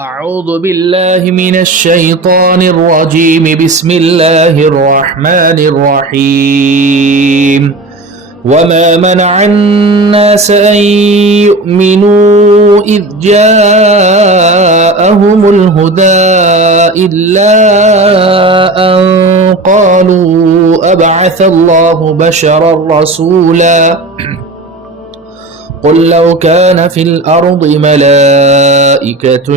أعوذ بالله من الشيطان الرجيم. بسم الله الرحمن الرحيم. وما منع الناس أن يؤمنوا إذ جاءهم الهدى إلا أن قالوا أبعث الله بشرا رسولا قل لو كان في الأرض ملائكة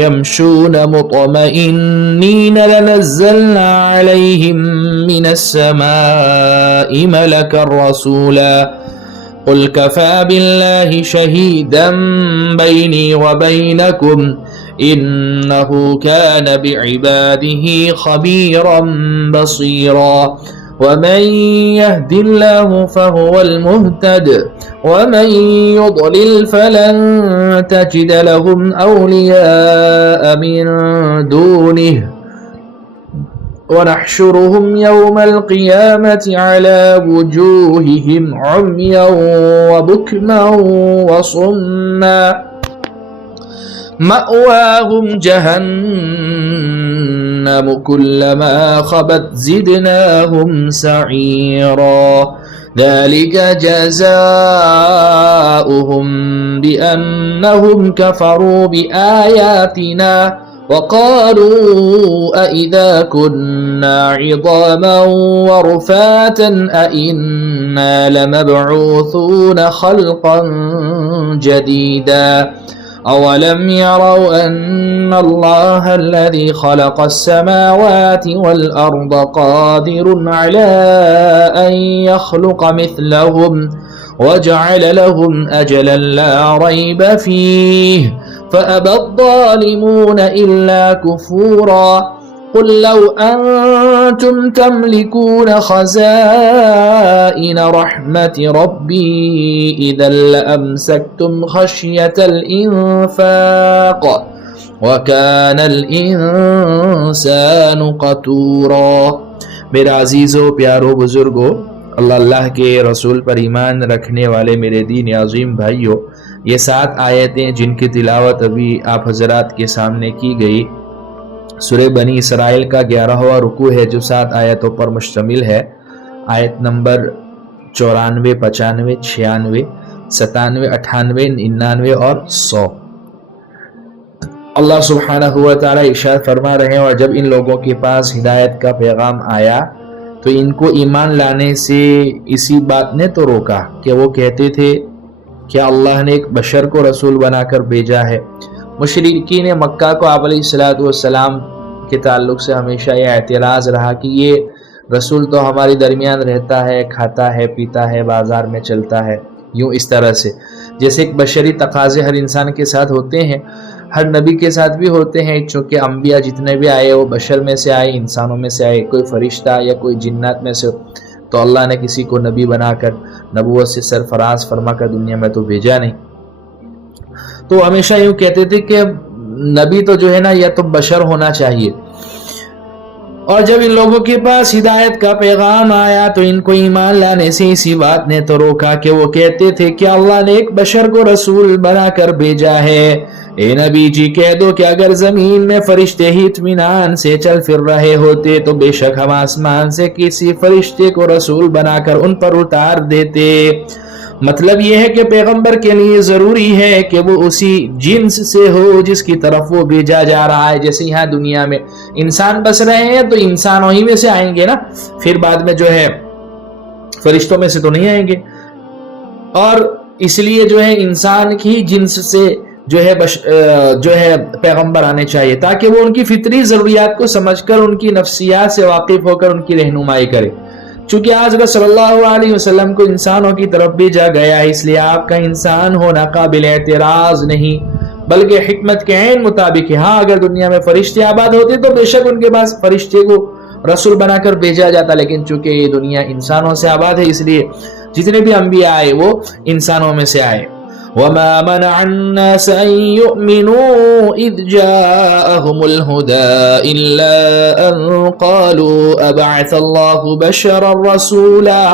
يمشون مطمئنين لنزلنا عليهم من السماء ملكا رسولا قل كفى بالله شهيدا بيني وبينكم إنه كان بعباده خبيرا بصيرا ومن يهد الله فهو المهتد ومن يضلل فلن تجد لهم أولياء من دونه ونحشرهم يوم القيامة على وجوههم عميا وبكما وصما مأواهم جهنم كلما خبت زدناهم سعيرا ذلك جزاؤهم بأنهم كفروا بآياتنا وقالوا أئذا كنا عظاما ورفاتا أئنا لمبعوثون خلقا جديدا أولم يروا أن الله الذي خلق السماوات والأرض قادر على أن يخلق مثلهم وجعل لهم أجلا لا ريب فيه فأبى الظالمون إلا كفورا قل لو أنتم تملكون خزائن رحمة ربي إذا لأمسكتم خشية الإنفاق وكان الإنسان قتورا. میرے عزیزو پیارو بزرگو، اللہ کے رسول پر ایمان رکھنے والے میرے دین عظیم بھائیو، یہ 7 آیتیں جن کی تلاوت ابھی آپ حضرات کے سامنے کی گئی سورہ بنی اسرائیل کا 11واں رکوع ہے جو 7 آیتوں پر مشتمل ہے. آیت نمبر 94 95 96 97 98 99 اور 100. اللہ سبحانہ و تعالی ارشاد فرما رہے ہیں، اور جب ان لوگوں کے پاس ہدایت کا پیغام آیا تو ان کو ایمان لانے سے اسی بات نے تو روکا کہ وہ کہتے تھے کہ اللہ نے ایک بشر کو رسول بنا کر بھیجا ہے. مشرکین مکہ کو آپ علیہ السلام کے تعلق سے ہمیشہ یہ اعتراض رہا کہ یہ رسول تو ہمارے درمیان رہتا ہے، کھاتا ہے، پیتا ہے، بازار میں چلتا ہے، یوں اس طرح سے جیسے ایک بشری تقاضے ہر انسان کے ساتھ ہوتے ہیں، ہر نبی کے ساتھ بھی ہوتے ہیں. چونکہ انبیاء جتنے بھی آئے وہ بشر میں سے آئے، انسانوں میں سے آئے، کوئی فرشتہ یا کوئی جنات میں سے، تو اللہ نے کسی کو نبی بنا کر نبوت سے سرفراز فرما کر دنیا میں تو بھیجا نہیں. تو ہمیشہ یوں کہتے تھے کہ نبی تو جو ہے نا یا تو بشر ہونا چاہیے. اور جب ان لوگوں کے پاس ہدایت کا پیغام آیا تو ان کو ایمان لانے سے اسی بات نے تو روکا کہ وہ کہتے تھے کہ اللہ نے ایک بشر کو رسول بنا کر بھیجا ہے. اے نبی جی کہہ دو کہ اگر زمین میں فرشتے ہی اطمینان سے چل پھر رہے ہوتے تو بے شک ہم آسمان سے کسی فرشتے کو رسول بنا کر ان پر اتار دیتے. مطلب یہ ہے کہ پیغمبر کے لیے ضروری ہے کہ وہ اسی جنس سے ہو جس کی طرف وہ بھیجا جا رہا ہے. جیسے یہاں دنیا میں انسان بس رہے ہیں تو انسانوں ہی میں سے آئیں گے نا، پھر بعد میں جو ہے فرشتوں میں سے تو نہیں آئیں گے. اور اس لیے جو ہے انسان کی جنس سے جو ہے پیغمبر آنے چاہیے تاکہ وہ ان کی فطری ضروریات کو سمجھ کر ان کی نفسیات سے واقف ہو کر ان کی رہنمائی کرے. چونکہ آج صلی اللہ علیہ وسلم کو انسانوں کی طرف بھیجا گیا ہے، اس لیے آپ کا انسان ہونا قابل اعتراض نہیں بلکہ حکمت کے عین مطابق ہے. ہاں اگر دنیا میں فرشتے آباد ہوتے تو بے شک ان کے پاس فرشتے کو رسول بنا کر بھیجا جاتا، لیکن چونکہ یہ دنیا انسانوں سے آباد ہے اس لیے جتنے بھی انبیاء آئے وہ انسانوں میں سے آئے. وما منع الناس أن يؤمنوا إذ جاءهم الهدى إلا أن قالوا أبعث الله بشرا رسولا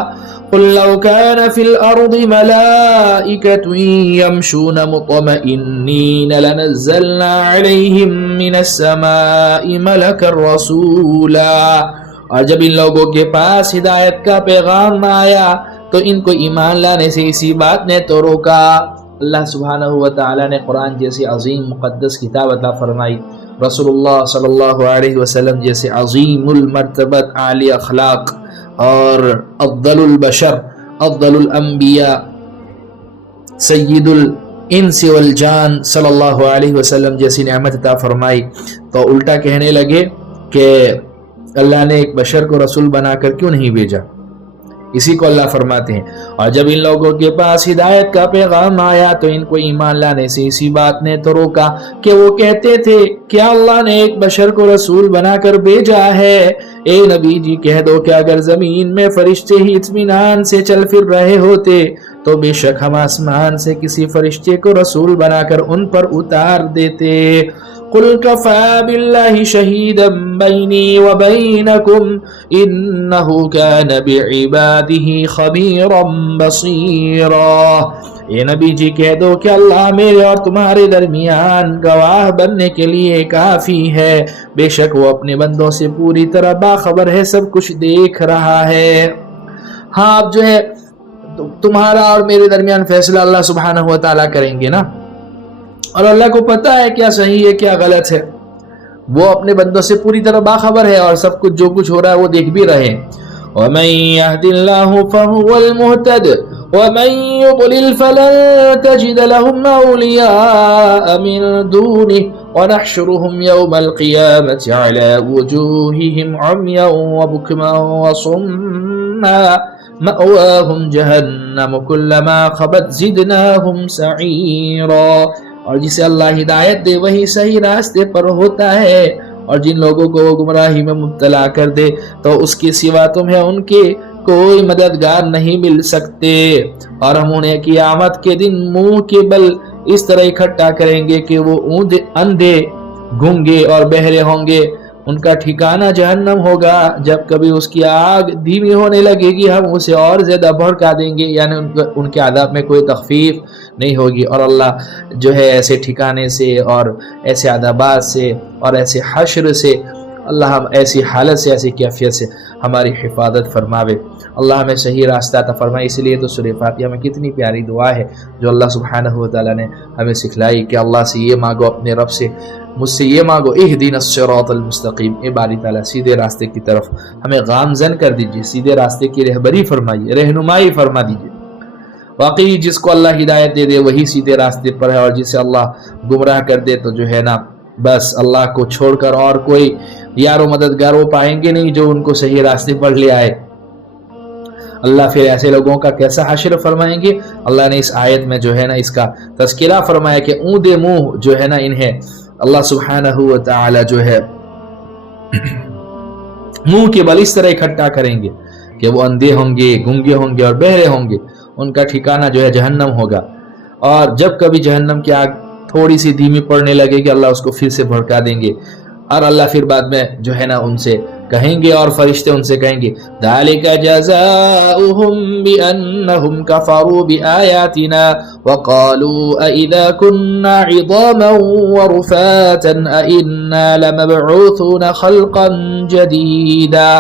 قل لو كان في الأرض ملائكة يمشون مطمئنين لنزلنا عليهم من السماء ملكا رسولا. اور جب ان لوگوں کے پاس ہدایت کا پیغام آیا تو ان کو ایمان لانے سے اسی بات نے تو روکا. اللہ سبحانہ و تعالیٰ نے قرآن جیسی عظیم مقدس کتاب عطا فرمائی، رسول اللہ صلی اللہ علیہ وسلم جیسے عظیم المرتبت عالی اخلاق اور افضل البشر افضل الانبیاء سید الانس والجان صلی اللہ علیہ وسلم جیسی نعمت عطا فرمائی، تو الٹا کہنے لگے کہ اللہ نے ایک بشر کو رسول بنا کر کیوں نہیں بھیجا. اسی کو اللہ فرماتے ہیں اور جب ان لوگوں کے پاس ہدایت کا پیغام آیا تو ان کو ایمان لانے سے اسی بات نے تو روکا کہ وہ کہتے تھے کیا اللہ نے ایک بشر کو رسول بنا کر بھیجا ہے. اے نبی جی کہہ دو کہ اگر زمین میں فرشتے ہی اطمینان سے چل پھر رہے ہوتے تو بے شک ہم آسمان سے کسی فرشتے کو رسول بنا کر ان پر اتار دیتے. قل كفى بالله شهيدا بيني وبينكم إنه كان بعباده خبيرا بصيرا. اے نبی جی کہہ دو کہ اللہ میرے اور تمہارے درمیان گواہ بننے کے لیے کافی ہے، بے شک وہ اپنے بندوں سے پوری طرح باخبر ہے، سب کچھ دیکھ رہا ہے. ہاں اب جو ہے تمہارا اور میرے درمیان فیصلہ اللہ سبحانہ و تعالیٰ کریں گے نا، اور اللہ کو پتا ہے کیا صحیح ہے کیا غلط ہے، وہ اپنے بندوں سے پوری طرح باخبر ہے اور سب کچھ جو کچھ ہو رہا ہے وہ دیکھ بھی رہے ہیں. وَمَن يَهْدِ اللَّهُ فَهُوَ الْمُهْتَدِ وَمَن يُضْلِلْ فَلَن تَجِدَ لَهُمْ أَوْلِيَاءَ مِن دُونِهِ وَنَحْشُرُهُمْ يَوْمَ الْقِيَامَةِ عَلَى وُجُوهِهِمْ عُمْيًا وَبُكْمًا وَصُمًّا مَأْوَاهُمْ جَهَنَّمُ كُلَّمَا خَبَتْ زِدْنَاهُمْ سَعِيرًا. اور جسے اللہ ہدایت دے وہی صحیح راستے پر ہوتا ہے، اور جن لوگوں کو وہ گمراہی میں مبتلا کر دے تو اس کے سوا تمہیں ان کے کوئی مددگار نہیں مل سکتے. اور ہم انہیں قیامت کے دن منہ کے بل اس طرح اکٹھا کریں گے کہ وہ اندھے گونگے اور بہرے ہوں گے، ان کا ٹھکانہ جہنم ہوگا. جب کبھی اس کی آگ دھیمی ہونے لگے گی ہم اسے اور زیادہ بھڑکا دیں گے، یعنی ان کے عذاب میں کوئی تخفیف نہیں ہوگی. اور اللہ جو ہے ایسے ٹھکانے سے اور ایسے عذابات سے اور ایسے حشر سے اللہ ہم ایسی حالت سے ایسی کیفیت سے ہماری حفاظت فرماوے. اللہ ہمیں صحیح راستہ عطا فرمائے. اس لیے تو سورہ فاتحہ میں کتنی پیاری دعا ہے جو اللہ سبحانہ و تعالیٰ نے ہمیں سکھلائی کہ اللہ سے یہ مانگو، اپنے رب سے مجھ سے یہ مانگو، اہدنا الصراط المستقیم. اے باری تعالیٰ سیدھے راستے کی طرف ہمیں گامزن کر دیجئے، سیدھے راستے کی رہبری فرمائیے، رہنمائی فرما دیجئے. واقعی جس کو اللہ ہدایت دے دے وہی سیدھے راستے پر ہے، اور جسے اللہ گمراہ کر دے تو جو ہے نا بس اللہ کو چھوڑ کر اور کوئی یار و مددگار وہ پائیں گے نہیں جو ان کو صحیح راستے پر لے آئے. اللہ پھر ایسے لوگوں کا کیسا حشر فرمائیں گے. اللہ نے اس آیت میں جو ہے نا اس کا تذکرہ فرمایا کہ اوندا منہ جو ہے نا انہیں اللہ سبحانہ و تعالی جو ہے منہ کے بل اس طرح اکٹھا کریں گے کہ وہ اندھے ہوں گے، گونگے ہوں گے اور بہرے ہوں گے. ان کا ٹھکانہ جو ہے جہنم ہوگا. اور جب کبھی جہنم کی آگ تھوڑی سی دھیمی پڑنے لگے گی اللہ اس کو پھر سے بھڑکا دیں گے، اور اللہ پھر بعد میں جو ہے نا ان سے کہیں گے اور فرشتے ان سے کہیں گے ذَلِكَ جَزَاؤُهُمْ بِأَنَّهُمْ كَفَرُوا بِآيَاتِنَا وَقَالُوا أَإِذَا كُنَّا عِظَامًا وَرُفَاتًا أَإِنَّا لَمَبْعُوثُونَ خَلْقًا جَدِيدًا.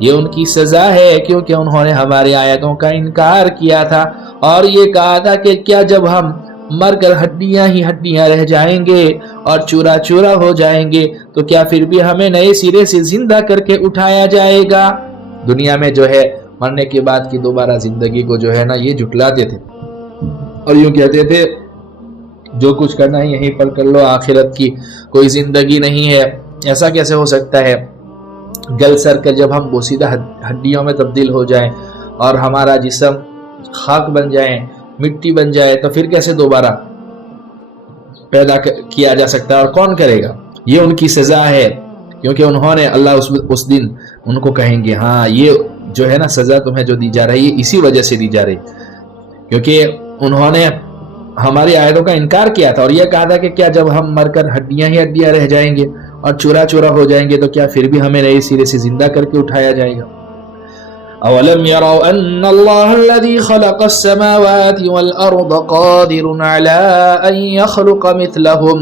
یہ ان کی سزا ہے کیونکہ انہوں نے ہماری آیتوں کا انکار کیا تھا اور یہ کہا تھا کہ کیا جب ہم مر کر ہڈیاں ہی ہڈیاں رہ جائیں گے اور چورا چورا ہو جائیں گے تو کیا پھر بھی ہمیں نئے سرے سے زندہ کر کے اٹھایا جائے گا. دنیا میں جو ہے مرنے کے بعد کی دوبارہ زندگی کو جو ہے نا یہ جھٹلاتے تھے اور یوں کہتے تھے جو کچھ کرنا ہے یہیں پر کر لو، آخرت کی کوئی زندگی نہیں ہے. ایسا کیسے ہو سکتا ہے؟ گل سر کر جب ہم بوسیدہ ہڈیوں میں تبدیل ہو جائیں اور ہمارا جسم خاک بن جائیں، مٹی بن جائے تو پھر کیسے دوبارہ پیدا کیا جا سکتا ہے اور کون کرے گا؟ یہ ان کی سزا ہے کیونکہ انہوں نے اللہ اس دن ان کو کہیں گے ہاں یہ جو ہے نا سزا تمہیں جو دی جا رہی ہے اسی وجہ سے دی جا رہی کیونکہ انہوں نے ہماری آیتوں کا انکار کیا تھا اور یہ کہا تھا کہ کیا جب ہم مر کر ہڈیاں ہی ہڈیاں رہ جائیں گے اور چورا چورا ہو جائیں گے تو کیا پھر بھی ہمیں نئے سرے سے زندہ کر کے اٹھایا جائے گا. اولم يروا ان الله الذي خلق السماوات والارض قادر على ان يخلق مثلهم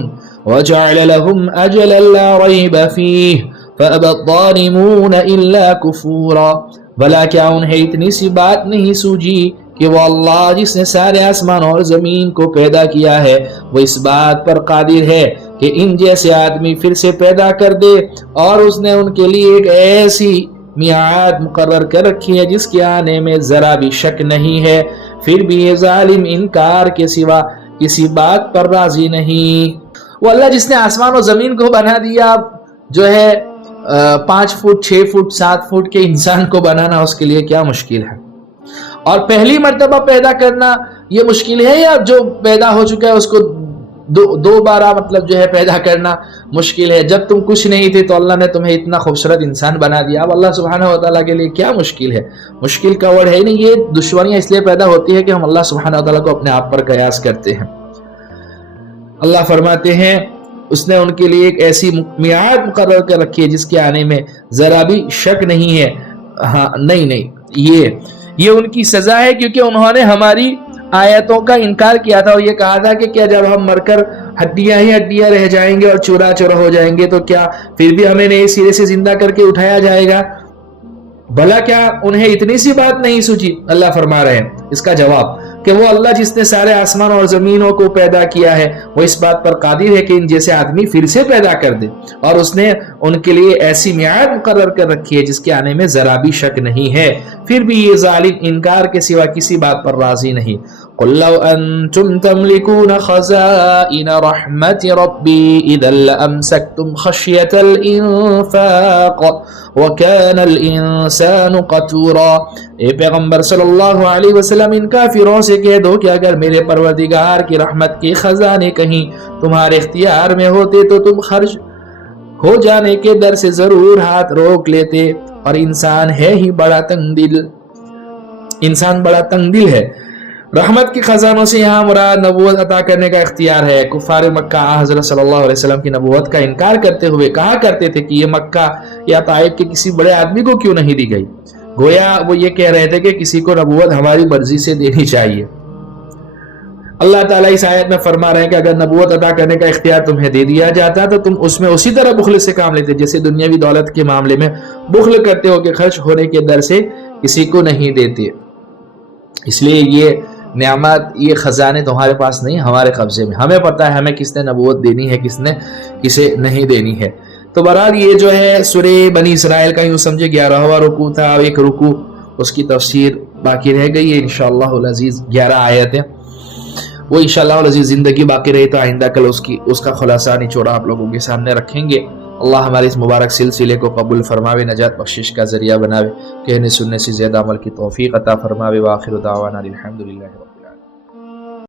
وجعل لهم اجلا لا ريب فيه فابى الظالمون الا كفورا. بھلا کیا انہیں اتنی سی بات نہیں سوجی کہ وہ اللہ جس نے سارے آسمان اور زمین کو پیدا کیا ہے وہ اس بات پر قادر ہے کہ ان جیسے آدمی پھر سے پیدا کر دے، اور اس نے ان کے لیے ایک ایسی میعاد مقرر کر رکھی ہے جس کے آنے میں ذرا بھی شک نہیں ہے، پھر بھی یہ ظالم انکار کے سوا کسی بات پر راضی نہیں. وہ اللہ جس نے آسمان و زمین کو بنا دیا، جو ہے 5 فٹ 6 فٹ 7 فٹ کے انسان کو بنانا اس کے لیے کیا مشکل ہے؟ اور پہلی مرتبہ پیدا کرنا یہ مشکل ہے، یا جو پیدا ہو چکا ہے اس کو دوبارہ مطلب جو ہے پیدا کرنا مشکل ہے؟ جب تم کچھ نہیں تھے تو اللہ نے تمہیں اتنا خوبصورت انسان بنا دیا. اب اللہ سبحانہ و تعالیٰ کے لیے کیا مشکل ہے؟ مشکل کا ورڈ ہے نہیں. یہ دشواریاں اس لیے پیدا ہوتی ہے کہ ہم اللہ سبحانہ و تعالیٰ کو اپنے آپ پر قیاس کرتے ہیں. اللہ فرماتے ہیں اس نے ان کے لیے ایک ایسی میعاد مقرر کر رکھی ہے جس کے آنے میں ذرا بھی شک نہیں ہے. ہاں نہیں یہ ان کی سزا ہے کیونکہ انہوں نے ہماری آیتوں کا انکار کیا تھا، اور یہ کہا تھا کہ کیا جب ہم مر کر ہڈیاں ہی ہڈیاں رہ جائیں گے اور چورا چورا ہو جائیں گے تو کیا پھر بھی ہمیں نئے سرے سے زندہ کر کے اٹھایا جائے گا؟ بھلا کیا انہیں اتنی سی بات نہیں سوچی؟ اللہ فرما رہے ہیں اس کا جواب کہ وہ اللہ جس نے سارے آسمان اور زمینوں کو پیدا کیا ہے وہ اس بات پر قادر ہے کہ ان جیسے آدمی پھر سے پیدا کر دے، اور اس نے ان کے لیے ایسی میعاد مقرر کر رکھی ہے جس کے آنے میں ذرا بھی شک نہیں ہے، پھر بھی یہ ظالم انکار کے سوا کسی بات پر راضی نہیں. قل لو انتم تملكون خزائن رحمت ربی اذا لامسکتم خشیة الانفاق وكان الانسان قتورا. اے پیغمبر صلی اللہ علیہ وسلم ان کافروں سے کہہ دو کہ اگر میرے پروردگار کی رحمت کے خزانے کہیں تمہارے اختیار میں ہوتے تو تم خرچ ہو جانے کے در سے ضرور ہاتھ روک لیتے. اور انسان ہے ہی بڑا تنگ دل، انسان بڑا تنگ دل ہے. رحمت کے خزانوں سے یہاں مراد نبوت عطا کرنے کا اختیار ہے. کفار مکہ حضرت صلی اللہ علیہ وسلم کی نبوت کا انکار کرتے ہوئے کہا کرتے تھے کہ یہ مکہ یا طائف کے کسی بڑے آدمی کو کیوں نہیں دی گئی؟ گویا وہ یہ کہہ رہے تھے کہ کسی کو نبوت ہماری مرضی سے دینی چاہیے. اللہ تعالیٰ اس آیت میں فرما رہے ہیں کہ اگر نبوت عطا کرنے کا اختیار تمہیں دے دیا جاتا تو تم اس میں اسی طرح بخل سے کام لیتے جیسے دنیاوی دولت کے معاملے میں بخل کرتے ہو کہ خرچ ہونے کے در سے کسی کو نہیں دیتے. اس لیے یہ نعمت، یہ خزانے تمہارے پاس نہیں، ہمارے قبضے میں. ہمیں پتہ ہے ہمیں کس نے نبوت دینی ہے، کس نے کسے نہیں دینی ہے. تو بہرحال یہ جو ہے سورہ بنی اسرائیل کا یوں سمجھے 11واں رکوع تھا، ایک رکوع اس کی تفسیر باقی رہ گئی ہے انشاءاللہ العزیز. 11 آیتیں وہ انشاءاللہ العزیز زندگی باقی رہی تو آئندہ کل اس کا خلاصہ نچوڑا آپ لوگوں کے سامنے رکھیں گے. اللہ ہمارے اس مبارک سلسلے کو قبول فرماوے، نجات بخشش کا ذریعہ بناوے، کہنے سننے سے زیادہ عمل کی توفیق عطا فرماوے. وآخر دعوانا الحمدللہ.